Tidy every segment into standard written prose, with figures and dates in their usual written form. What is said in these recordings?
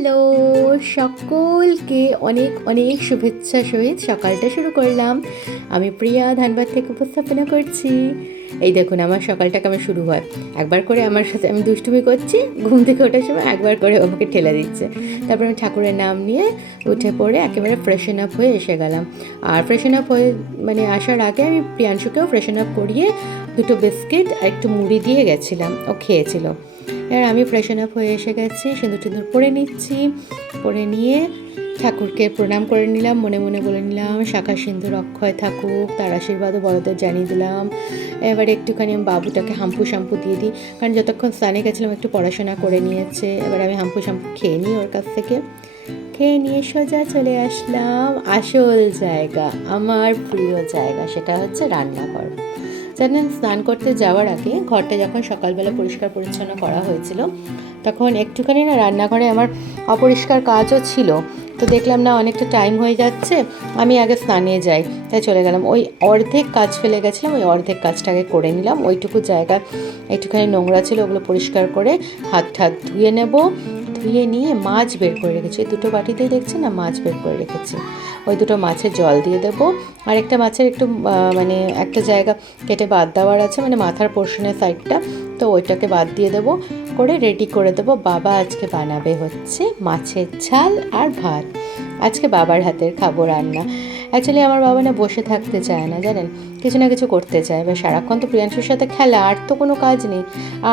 Hello, সকলকে অনেক অনেক শুভেচ্ছা সহিত সকালটা শুরু করলাম। আমি প্রিয়া ধানবাদ থেকে উপস্থাপনা করছি। এই দেখুন আমার সকালটা কেমন শুরু হয়। একবার করে আমার সাথে আমি দুষ্টুমি করছি, ঘুম থেকে ওঠার সময় একবার করে আমাকে ঠেলে দিচ্ছে। তারপর আমি ঠাকুরের নাম নিয়ে উঠে পড়ে একেবারে ফ্রেশন আপ হয়ে এসে গেলাম। আর ফ্রেশন আপ হয়ে আসার আগে আমি প্রিয়াংশুকেও ফ্রেশন আপ করিয়ে দুটো বিস্কিট আর একটু মুড়ি দিয়ে গেছিলাম, ও খেয়েছিল। এবার আমি ফ্রেশন আপ হয়ে এসে গেছি, সিঁদুর টিঁদুর পরে নিচ্ছি। পরে নিয়ে ঠাকুরকে প্রণাম করে নিলাম, মনে মনে বলে নিলাম শাঁখা সিঁদুর অক্ষয় থাকুক, তার আশীর্বাদও বড়দের জানিয়ে দিলাম। এবার একটুখানি আমি বাবুটাকে হাম্পু শ্যাম্পু দিয়ে দিই, কারণ যতক্ষণ স্নানে গেছিলাম একটু পড়াশোনা করে নিয়েছে। এবার আমি হাম্পু শ্যাম্পু খেয়ে নিই ওর কাছ থেকে। খেয়ে নিয়ে সোজা চলে আসলাম আসল জায়গা, আমার প্রিয় জায়গা, সেটা হচ্ছে রান্নাঘর। জানেন, স্নান করতে যাওয়ার আগে ঘরটা যখন সকালবেলা পরিষ্কার পরিচ্ছন্ন করা হয়েছিল, তখন একটুখানি রান্নাঘরে আমার অপরিষ্কার কাজও ছিল। তো দেখলাম না অনেকটা টাইম হয়ে যাচ্ছে, আমি আগে স্নানে যাই, তাই চলে গেলাম। ওই অর্ধেক কাজ ফেলে গেছিলাম, ওই অর্ধেক কাজটাকে করে নিলাম। ওইটুকু জায়গা একটুখানি নোংরা ছিল, ওগুলো পরিষ্কার করে হাত ধুয়ে নেব। ধুয়ে নিয়ে মাছ বের করে রেখেছি, দুটো বাটিতেই দেখছি না মাছ বের করে রেখেছি। ওই দুটো মাছের জল দিয়ে দেবো। আর একটা মাছের একটু একটা জায়গা কেটে বাদ দেওয়ার আছে, মাথার পোর্শনের সাইডটা, তো ওইটাকে বাদ দিয়ে দেবো, করে রেডি করে দেবো। বাবা আজকে বানাবে হচ্ছে মাছের ঝাল আর ভাত। আজকে বাবার হাতের খাবো রান্না। অ্যাকচুয়ালি আমার বাবা না বসে থাকতে চায় না, জানেন, কিছু না কিছু করতে চায়। এবার সারাক্ষণ তো প্রিয়াংশুর সাথে খেলা, আর তো কোনো কাজ নেই।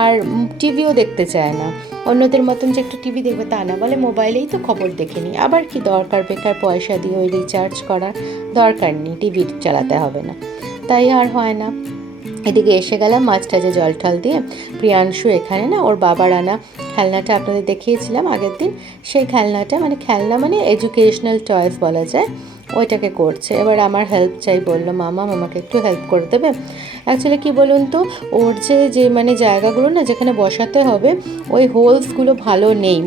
আর টিভিও দেখতে চায় না, অন্যদের মতন যে একটু টিভি দেখবে তা না, বলে মোবাইলেই তো খবর দেখে নিই। আবার কি দরকার বেকার পয়সা দিয়ে ওই রিচার্জ করার, দরকার নেই, টিভি চালাতে হবে না, তাই আর হয় না। এদিকে এসে গেলাম মাছটা যে জল ঠল দিয়ে। প্রিয়াংশু এখানে না ওর বাবার আনা খেলনাটা আপনাদের দেখিয়েছিলাম আগের দিন, সেই খেলনাটা খেলনা এডুকেশনাল টয়েস বলা যায়, ওইটাকে করছে। এবার আমার হেল্প চাই, বললো মামা আমাকে একটু হেল্প করে দেবে। অ্যাকচুয়ালি কী বলুন তো, ওর যে জায়গাগুলো না যেখানে বসাতে হবে, ওই হোলসগুলো ভালো নেই,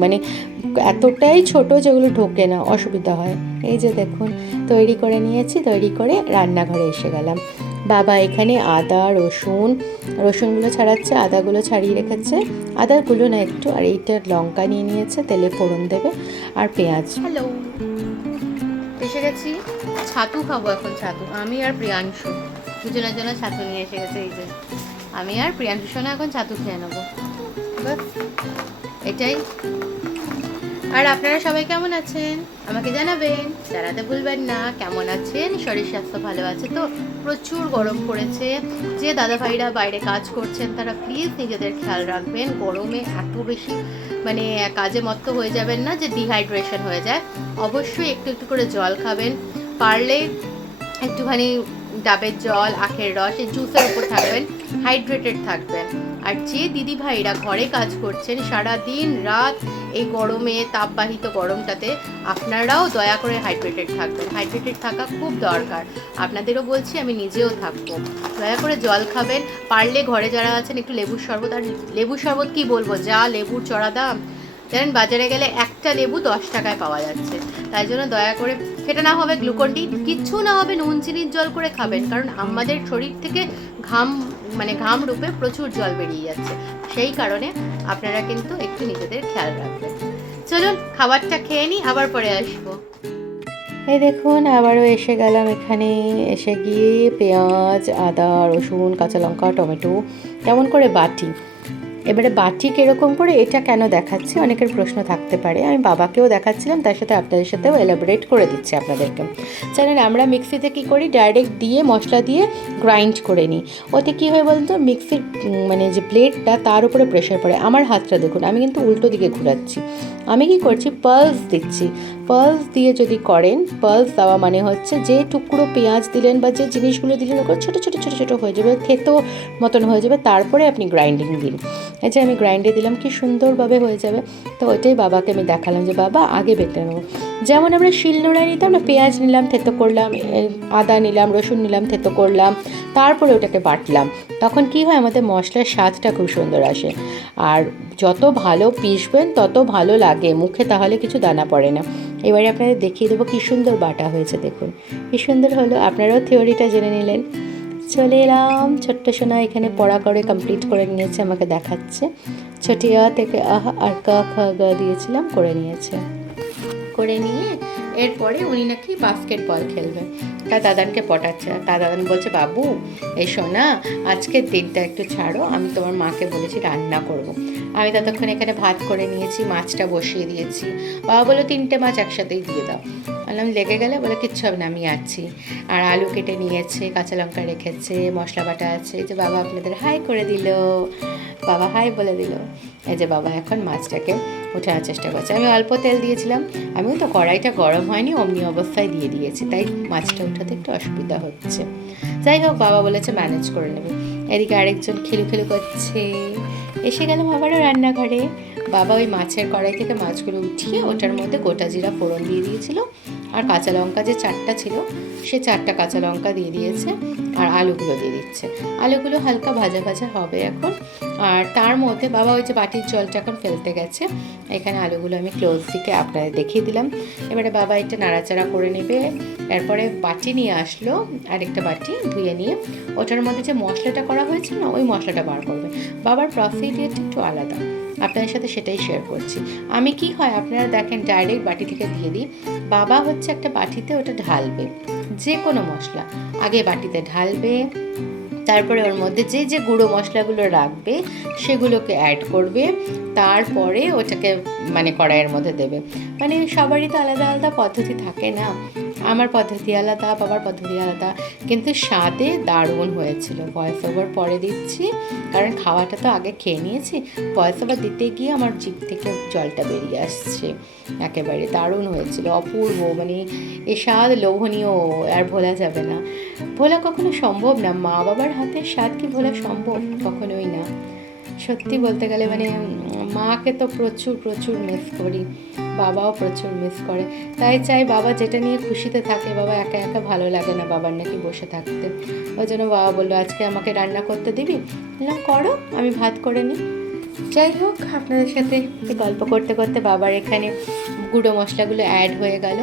এতটাই ছোট যেগুলো ঢোকে না, অসুবিধা হয়। এই যে দেখুন তৈরি করে নিয়েছি, তৈরি করে রান্নাঘরে এসে গেলাম। বাবা এখানে আদা রসুনগুলো ছাড়াচ্ছে, আদাগুলো ছাড়িয়ে রেখেছে, আদাগুলো না একটু, আর এইটা লঙ্কা নিয়ে নিয়েছে, তেলে ফোড়ন দেবে, আর পেঁয়াজ। হ্যালো, এসে গেছি, ছাতু খাবো এখন। ছাতু আমি আর প্রিয়াংশু দুজনের জন্য ছাতু নিয়ে এসে গেছে। এই যে আমি আর প্রিয়াংশুর সঙ্গে এখন ছাতু খেয়ে নেবো, বাস এটাই। আর আপনারা সবাই কেমন আছেন আমাকে জানাবেন, জানাতে ভুলবেন না। কেমন আছেন, শরীর স্বাস্থ্য ভালো আছে তো? প্রচুর গরম পড়েছে, যে দাদা ভাইরা বাইরে কাজ করছেন তারা প্লিজ নিজেদের খেয়াল রাখবেন। গরমে এত বেশি কাজে মত্ত হয়ে যাবেন না যে ডিহাইড্রেশন হয়ে যায়। অবশ্যই একটু একটু করে জল খাবেন, পারলে একটুখানি ডাবের জল, আখের রস, এই জুসের উপর থাকবেন, হাইড্রেটেড থাকবেন। আর যে দিদি ভাইরা ঘরে কাজ করছেন সারা দিন রাত এই গরমে, তাপবাহিত গরমটাতে, আপনারাও দয়া করে হাইড্রেটেড থাকবেন। হাইড্রেটেড থাকা খুব দরকার, আপনাদেরও বলছি, আমি নিজেও থাকবো। দয়া করে জল খাবেন, পারলে ঘরে যারা আছেন একটু লেবুর শরবত। আর লেবুর শরবত কি বলবো, যা লেবুর চড়া দাম, জানেন বাজারে গেলে একটা লেবু 10 টাকায় পাওয়া যাচ্ছে। তাই জন্য দয়া করে, সেটা না হবে গ্লুকন-ডি, কিচ্ছু না হবে নুন চিনির জল করে খাবেন, কারণ আমাদের শরীর থেকে ঘাম রূপে প্রচুর জল বেরিয়ে যাচ্ছে। সেই কারণে আপনারা কিন্তু একটু নিজেদের খেয়াল রাখবেন। চলুন খাবারটা খেয়ে নিই, আবার পরে আসবো। এই দেখুন আবারও এসে গেলাম এখানে। এসে গিয়ে পেঁয়াজ, আদা, রসুন, কাঁচা লঙ্কা, টমেটো কেমন করে বাটি। এবারে বাটি কীরকম করে, এটা কেন দেখাচ্ছি অনেকের প্রশ্ন থাকতে পারে। আমি বাবাকেও দেখাচ্ছিলাম, তার সাথে আপনাদের সাথেও এলাবোরেট করে দিচ্ছি আপনাদেরকে। জানেন আমরা মিক্সিতে কী করি, ডাইরেক্ট দিয়ে মশলা দিয়ে গ্রাইন্ড করে নিই। ওতে কী হয় বলতো, মিক্সির যে প্লেটটা তার উপরে প্রেশার পড়ে। আমার হাতটা দেখুন, আমি কিন্তু উল্টো দিকে ঘোরাচ্ছি। আমি কি করছি, পালস দিচ্ছি। পালস দিয়ে যদি করেন, পালস দেওয়া হচ্ছে যে টুকরো পেঁয়াজ দিলেন বা যে জিনিসগুলো দিলেন ওগুলো ছোটো ছোটো ছোটো ছোটো হয়ে যাবে, খেতো মতন হয়ে যাবে, তারপরে আপনি গ্রাইন্ডিং দিন। এই যে আমি গ্রাইন্ডে দিলাম, কি সুন্দরভাবে হয়ে যাবে। তো ওইটাই বাবাকে আমি দেখালাম যে বাবা আগে বেটে নেবো। যেমন আমরা শিলনোড়ায় নিতাম না, পেঁয়াজ নিলাম, থেতো করলাম, আদা নিলাম, রসুন নিলাম, থেতো করলাম, তারপরে ওটাকে বাটলাম, তখন কি হয় আমাদের মশলার স্বাদটা খুব সুন্দর আসে। আর যত ভালো পিষবেন তত ভালো লাগে মুখে, তাহলে কিছু দানা পড়ে না। এবারে আপনাদের দেখিয়ে দেবো কী সুন্দর বাটা হয়েছে, দেখুন কী সুন্দর হলো। আপনারাও থিওরিটা জেনে নিলেন। চলে এলাম। ছোট্ট সোনা এখানে পড়া করে কমপ্লিট করে নিয়েছে, আমাকে দেখাচ্ছে। ছোটিয়া থেকে আহা আর কা খা গা দিয়েছিলাম, করে নিয়েছে। করে নিয়ে এরপরে উনি নাকি বাস্কেটবল খেলবে, তার দাদানকে পটাচ্ছে। তার দাদান বলছে, বাবু এই সোনা আজকের দিনটা একটু ছাড়ো, আমি তোমার মাকে বলেছি রান্না করব। আমি ততক্ষণ এখানে ভাত করে নিয়েছি, মাছটা বসিয়ে দিয়েছি। বাবা বললো 3টে মাছ একসাথেই দিয়ে দাও। বললাম লেগে গেলে, বলে কিচ্ছু হবে না, আমি আছি। আর আলু কেটে নিয়েছে, কাঁচা লঙ্কা রেখেছে, মশলা বাটা আছে। যে বাবা আপনাদের হাই করে দিল, বাবা হাই বলে দিল। এই যে বাবা এখন মাছটাকে ওঠানোর চেষ্টা করছে। আমি অল্প তেল দিয়েছিলাম, আমিও তো কড়াইটা গরম হয়নি অমনি অবস্থায় দিয়ে দিয়েছি, তাই মাছটা ওঠাতে একটু অসুবিধা হচ্ছে। যাই হোক, বাবা বলেছে ম্যানেজ করে নেবে। এদিকে আরেকজন খেলু খেলু করছে। এসে গেলাম আবারও রান্নাঘরে। বাবা ওই মাছের কড়াই থেকে মাছগুলো উঠিয়ে ওটার মধ্যে গোটা জিরা ফোড়ন দিয়ে দিয়েছিল, আর কাঁচা লঙ্কা যে 4টা ছিল সে 4টা কাঁচা লঙ্কা দিয়ে দিয়েছে, আর আলুগুলো দিয়ে দিচ্ছে। আলুগুলো হালকা ভাজা ভাজা হবে এখন। আর তার মধ্যে বাবা ওই যে বাটির জলটা এখন ফেলতে গেছে, এখানে আলুগুলো আমি ক্লোজ দিকে আপনাদের দেখিয়ে দিলাম। এবারে বাবা এটা নাড়াচাড়া করে নেবে। এরপরে বাটি নিয়ে আসলো, আরেকটা বাটি ধুয়ে নিয়ে ওটার মধ্যে যে মশলাটা করা হয়েছে না, ওই মশলাটা বার করবে। বাবার প্রসিডিওরটা একটু আলাদা, আপনাদের সাথে সেটাই শেয়ার করছি। আমি কি হয় আপনারা দেখেন ডাইরেক্ট বাটি থেকে দিয়ে দিই, বাবা হচ্ছে একটা বাটিতে ওটা ঢালবে, যে কোনো মশলা আগে বাটিতে ঢালবে, তারপরে ওর মধ্যে যে যে গুঁড়ো মশলাগুলো রাখবে সেগুলোকে অ্যাড করবে, তারপরে ওটাকে মানে কড়াইয়ের মধ্যে দেবে। মানে সবারই তো আলাদা আলাদা পদ্ধতি থাকে না, আমার পদ্ধতি আলাদা, বাবার পদ্ধতি আলাদা, কিন্তু স্বাদে দারুণ হয়েছিল। ভয়েস ওভার পরে দিচ্ছি, কারণ খাওয়াটা তো আগে খেয়ে নিয়েছি। ভয়েস ওভার দিতে গিয়ে আমার জিভ থেকে জলটা বেরিয়ে আসছে। একেবারে দারুণ হয়েছিল, অপূর্ব, মানে এ স্বাদ লোভনীয়, আর ভোলা যাবে না। ভোলা কখনো সম্ভব না, মা বাবার হাতের স্বাদ কি ভোলা সম্ভব? কখনোই না। সত্যি বলতে গেলে মানে মাকে তো প্রচুর প্রচুর মিস করি, বাবাও প্রচুর মিস করে। তাই চাই বাবা যেটা নিয়ে খুশিতে থাকে, বাবা একা একা ভালো লাগে না বাবার নাকি বসে থাকতে। ওই জন্য বাবা বললো আজকে আমাকে রান্না করতে দিবি? বললাম করো, আমি ভাত করে নিই। যাই হোক, আপনাদের সাথে গল্প করতে করতে বাবার এখানে গুঁড়ো মশলাগুলো অ্যাড হয়ে গেল।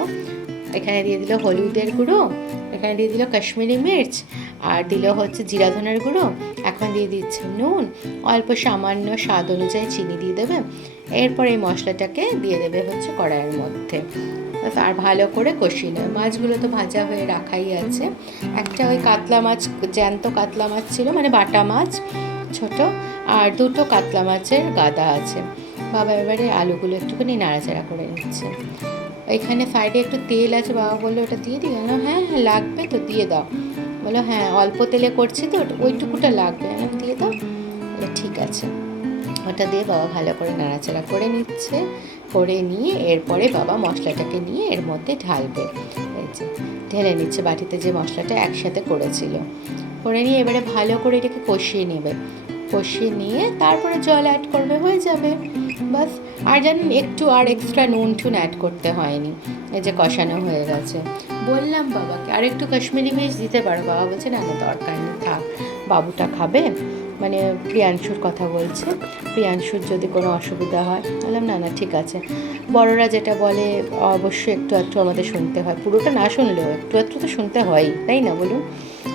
এখানে দিয়ে দিল হলুদের গুঁড়ো, এখানে দিয়ে দিল কাশ্মীরি মির্চ, আর দিল হচ্ছে জিরা ধনের গুঁড়ো। এখন দিয়ে দিচ্ছে নুন, অল্প সামান্য স্বাদ অনুযায়ী চিনি দিয়ে দেবে। এরপর এই মশলাটাকে দিয়ে দেবে হচ্ছে কড়াইয়ের মধ্যে, আর ভালো করে কষিয়ে নেবে। মাছগুলো তো ভাজা হয়ে রাখাই আছে। একটা ওই কাতলা মাছ, জ্যান্ত কাতলা মাছ ছিল, মানে বাটা মাছ ছোট, আর 2টো কাতলা মাছের গাদা আছে। বাবা এবারে আলুগুলো একটুখানি নাড়াচাড়া করে নিচ্ছে। এখানে সাইডে একটু তেল আছে, বাবা বললো ওটা দিয়ে দিই। না হ্যাঁ হ্যাঁ লাগবে তো, দিয়ে দাও। বললো হ্যাঁ অল্প তেলে করছি তো, ওইটুকুটা লাগবে, আমি দিয়ে দাও। বলে ঠিক আছে। ওটা দিয়ে বাবা ভালো করে নাড়াচাড়া করে নিচ্ছে, করে নিয়ে এরপরে বাবা মশলাটাকে নিয়ে এর মধ্যে ঢালবে। এই যে ঢেলে নিচ্ছে বাটিতে যে মশলাটা একসাথে করেছিল, করে নিয়ে এবারে ভালো করে এটাকে কষিয়ে নেবে। কষিয়ে নিয়ে তারপরে জল অ্যাড করবে, হয়ে যাবে বাস। আর জানেন একটু আর এক্সট্রা নুন টুন অ্যাড করতে হয়নি, এই যে কষানো হয়ে গেছে। বললাম বাবাকে আর একটু কাশ্মীরি মির্চ দিতে পারো, বাবা বলছে না না দরকার নেই, থাক, বাবুটা খাবে, মানে প্রিয়াংশুর কথা বলছে, প্রিয়াংশুর যদি কোনো অসুবিধা হয়। বললাম না না ঠিক আছে, বড়রা যেটা বলে অবশ্যই একটু একটু আমাদের শুনতে হয়, পুরোটা না শুনলেও একটু একটু তো শুনতে হয়ই, তাই না বলুন?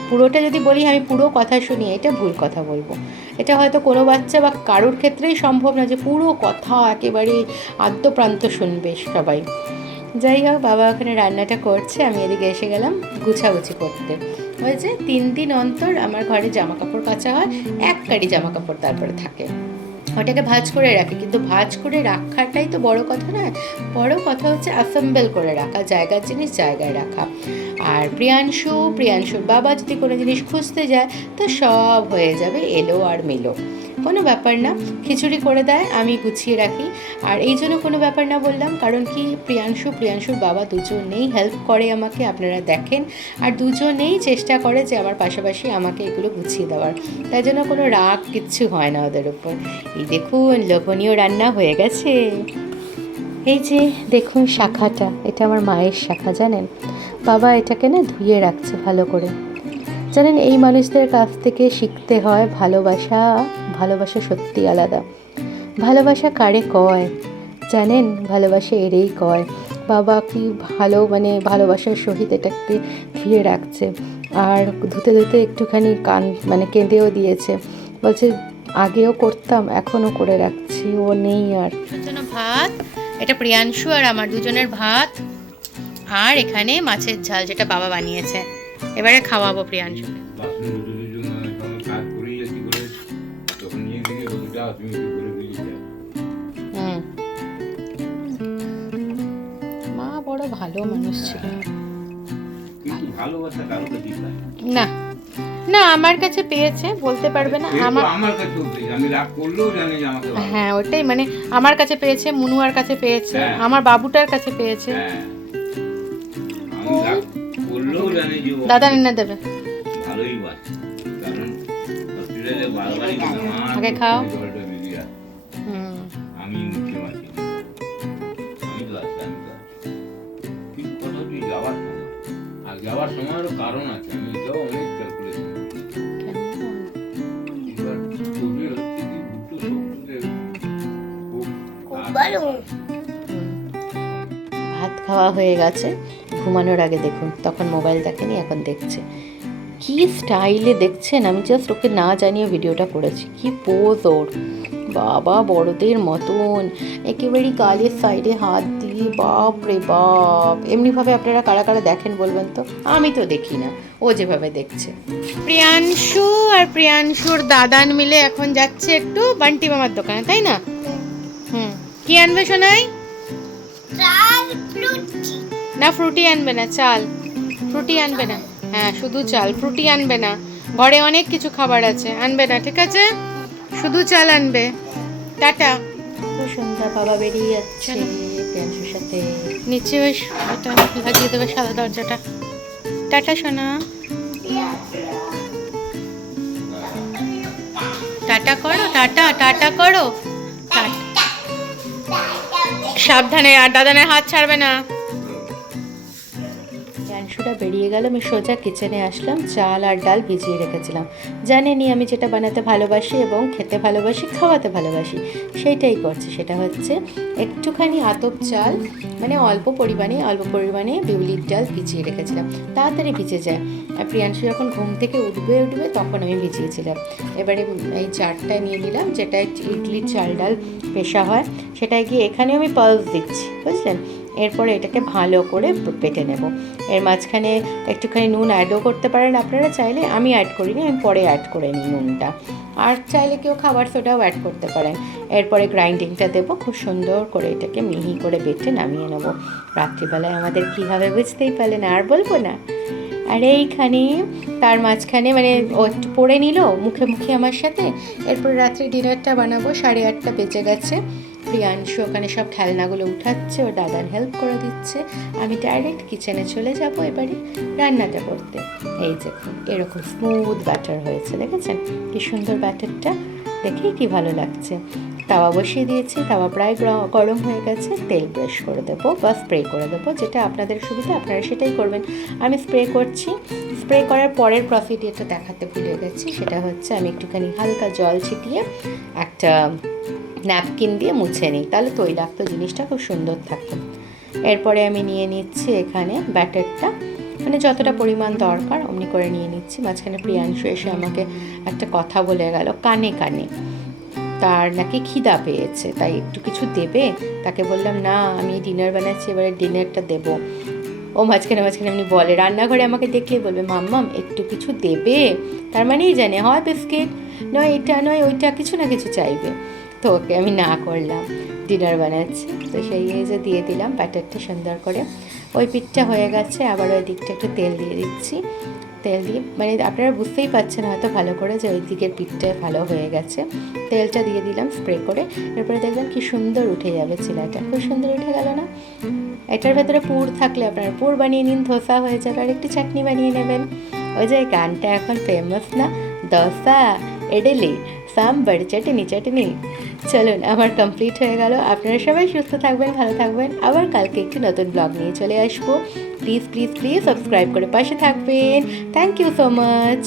পুরোটা যদি বলি আমি পুরো কথা শুনি, এটা ভুল কথা বলবো। এটা হয়তো কোনো বাচ্চা বা কারোর ক্ষেত্রেই সম্ভব না যে পুরো কথা একেবারে আদ্যপ্রান্ত শুনবে সবাই। যাই হোক, বাবা ওখানে রান্নাটা করছে, আমি এদিকে এসে গেলাম গুছাগুছি করতে। ওই যে 3 দিন অন্তর আমার ঘরে জামা কাপড় কাচা হয়, 1 কাড়ি জামা কাপড় তারপরে থাকে, ওটাকে ভাঁজ করে রাখি। কিন্তু ভাঁজ করে রাখাটাই তো বড় কথা নয়, বড় কথা হচ্ছে অ্যাসেম্বল করে রাখা, জায়গার জিনিস জায়গায় রাখা। আর প্রিয়াংশুর বাবা যদি কোনো জিনিস খুঁজতে যায় তো সব হয়ে যাবে এলো আর মেলো, কোনো ব্যাপার না। খিচুড়ি করে দেয়, আমি গুছিয়ে রাখি। আর এই জন্য কোনো ব্যাপার না বললাম, কারণ কি প্রিয়াংশুর বাবা দুজনেই হেল্প করে আমাকে, আপনারা দেখেন, আর দুজনেই চেষ্টা করে যে আমার পাশাপাশি আমাকে এগুলো গুছিয়ে দেওয়ার, তাই জন্য কোনো রাগ কিচ্ছু হয় না ওদের উপর। এই দেখুন লোভনীয় রান্না হয়ে গেছে। এই যে দেখুন শাখাটা, এটা আমার মায়ের শাখা, জানেন? বাবা এটাকে না ধুয়ে রাখছে ভালো করে। জানেন এই মানুষদের কাছ থেকে শিখতে হয় ভালোবাসা। ভালোবাসা সত্যি আলাদা। ভালোবাসা কারে কয় জানেন? ভালোবাসা এরেই কয়। বাবা কি ভালো মানে ভালোবাসার সহিত এটাকে ধুয়ে রাখছে। আর ধুতে ধুতে একটুখানি মানে কেঁদেও দিয়েছে, বলছে আগেও করতাম এখনও করে রাখছি, ও নেই আর। জন্য ভাত, এটা প্রিয়াংশু আর আমার দুজনের ভাত, আর এখানে মাছের ঝাল যেটা বাবা বানিয়েছে। এবারে খাওয়াবো প্রিয়াংশুকে। মা বড় ভালো মানুষ ছিল। না না, আমার কাছে পেয়েছে, বলতে পারবে না। আমার কাছেও পেয়েছে, আমি রাগ করলেও জানি যে আমাকে ভালো। হ্যাঁ ওটাই, মানে আমার কাছে পেয়েছে, মুনুয়ার কাছে পেয়েছে, আমার বাবুটার কাছে পেয়েছে। আমি রাগ করলেও জানি যে দাদা এনে দেবে, ভালোই বাসে, কারণ হসপিটালে বারবারই মা আগে খাও। আমি মুখে মাছি, আমি তো আছি, আমি তো কিন্তু কথা তুই যাওয়ার সময়, আর যাওয়ার সময়ও কারণ আছে, আমি এটাও অনেক ক্যালকুলেশন। ভাত খাওয়া হয়ে গেছে, ঘুমানোর আগে দেখুন, তখন মোবাইল দেখেনি, এখন দেখছে। কি স্টাইলে দেখছেন, আমি জাস্ট ওকে না জানিয়ে ভিডিওটা করেছি। কি পোজ ওর, বাবা বড়দের মতন, একেবারেই গালের সাইডে হাত দিয়ে, বাপ রে বাপ। এমনিভাবে আপনারা কারা কারা দেখেন বলবেন তো, আমি তো দেখি না, ও যেভাবে দেখছে। প্রিয়াংশু আর প্রিয়াংশুর দাদান মিলে এখন যাচ্ছে একটু বান্টি মামার দোকানে, তাই না? কি আনবে শোনাই? না ফ্রুটি আনবে না, চাল। ফ্রুটি আনবে না, হ্যাঁ শুধু চাল, ফ্রুটি আনবে না। ঘরে অনেক কিছু খাবার আছে, আনবে না, ঠিক আছে? শুধু চাল আনবে। টাটা। সন্ধ্যা বাবা বেরিয়ে যাচ্ছে প্রিয়াংশুর সাথে। নিচে বেশ এটা লাগিয়ে দেবে সাদা দরজাটা। টাটা সোনা, টাটা করো, টাটা টাটা করো। সাবধানে, আর দাদানের হাত ছাড়বে না। প্রিয়াংশুটা বেরিয়ে গেল, আমি সোজা কিচেনে আসলাম। চাল আর ডাল ভিজিয়ে রেখেছিলাম। জানেনই আমি যেটা বানাতে ভালোবাসি এবং খেতে ভালোবাসি, খাওয়াতে ভালোবাসি, সেইটাই করছি। সেটা হচ্ছে একটুখানি আতপ চাল, মানে অল্প পরিমাণে বিউলির ডাল ভিজিয়ে রেখেছিলাম, তাড়াতাড়ি ভিজে যায়। আর প্রিয়াংশু যখন ঘুম থেকে উঠবে তখন আমি ভিজিয়েছিলাম। এবারে এই চারটা নিয়ে নিলাম, যেটা ইডলির চাল ডাল পেশা হয়, সেটাই গিয়ে এখানে আমি পালস দিচ্ছি, বুঝলেন? এরপরে এটাকে ভালো করে বেটে নেব। এর মাঝখানে একটুখানি নুন অ্যাডও করতে পারেন আপনারা চাইলে, আমি অ্যাড করিনি, আমি পরে অ্যাড করে নিই নুনটা। আর চাইলে কেউ খাবার সোডাও অ্যাড করতে পারেন। এরপরে গ্রাইন্ডিংটা দেবো, খুব সুন্দর করে এটাকে মিহি করে বেটে নামিয়ে নেব। রাত্রিবেলায় আমাদের কী হবে বুঝতেই পারলেন, আর বলবো না। আর এইখানে তার মাঝখানে মানে ও একটু পড়ে নিল মুখে মুখে আমার সাথে। এরপর রাত্রে ডিনারটা বানাবো, 8:30 বেজে গেছে। প্রিয়াংশু ওখানে সব খেলনাগুলো উঠাচ্ছে, ও দাদার হেল্প করে দিচ্ছে। আমি ডাইরেক্ট কিচেনে চলে যাব এবারে রান্নাটা করতে। এই দেখুন এরকম স্মুথ ব্যাটার হয়েছে, দেখেছেন কি সুন্দর ব্যাটারটা, দেখেই কি ভালো লাগছে। তাওয়া বসিয়ে দিয়েছি, তাওয়া প্রায় গরম হয়ে গেছে। তেল ব্রাশ করে দেবো বা স্প্রে করে দেবো, যেটা আপনাদের সুবিধা আপনারা সেটাই করবেন। আমি স্প্রে করছি। স্প্রে করার পরের প্রসিডিওরটা দেখাতে ভুলে গেছি, সেটা হচ্ছে আমি একটুখানি হালকা জল ছিটিয়ে একটা ন্যাপকিন দিয়ে মুছে নিই, তাহলে তৈলাক্ত জিনিসটা খুব সুন্দর থাকে। এরপরে আমি নিয়ে নিচ্ছি এখানে ব্যাটারটা, মানে যতটা পরিমাণ দরকার অমনি করে নিয়ে নিচ্ছি। মাঝখানে প্রিয়াংশু এসে আমাকে একটা কথা বলে গেল কানে কানে, তার নাকি খিদা পেয়েছে, তাই একটু কিছু দেবে। তাকে বললাম না আমি ডিনার বানাচ্ছি, এবারে ডিনারটা দেবো। ও মাঝখানে এমনি বলে, রান্নাঘরে আমাকে দেখলেই বলবে মাম্মাম একটু কিছু দেবে, তার মানেই জানে হয় বিস্কিট নয় এটা নয় ওইটা, কিছু না কিছু চাইবে। তো ওকে আমি না করলাম, ডিনার বানাচ্ছি। তো সেই যে দিয়ে দিলাম ব্যাটারটা সুন্দর করে। ওই পিঠটা হয়ে গেছে, আবার ওই দিকটা একটু তেল দিয়ে দিচ্ছি। তেল দিয়ে মানে আপনারা বুঝতেই পারছেন হয়তো ভালো করে যে ওই দিকের পিঠটা ভালো হয়ে গেছে। তেলটা দিয়ে দিলাম স্প্রে করে। এরপরে দেখবেন কি সুন্দর উঠে যাবে চিলাটা, খুব সুন্দর উঠে গেল না? এটার ভেতরে পুর থাকলে আপনারা পুর বানিয়ে নিন, ধোসা হয়ে যাবে। আর একটু চাটনি বানিয়ে নেবেন। ওই যে গানটা এখন ফেমাস না, দোসা ইডলি সাম্বার চাটনি চাটনি। চলুন আমার কমপ্লিট হয়ে গেল। আপনারা সবাই সুস্থ থাকবেন, ভালো থাকবেন। আবার কালকে একটি নতুন ব্লগ নিয়ে চলে আসবো। প্লিজ প্লিজ প্লিজ সাবস্ক্রাইব করে পাশে থাকবেন। Thank you so much.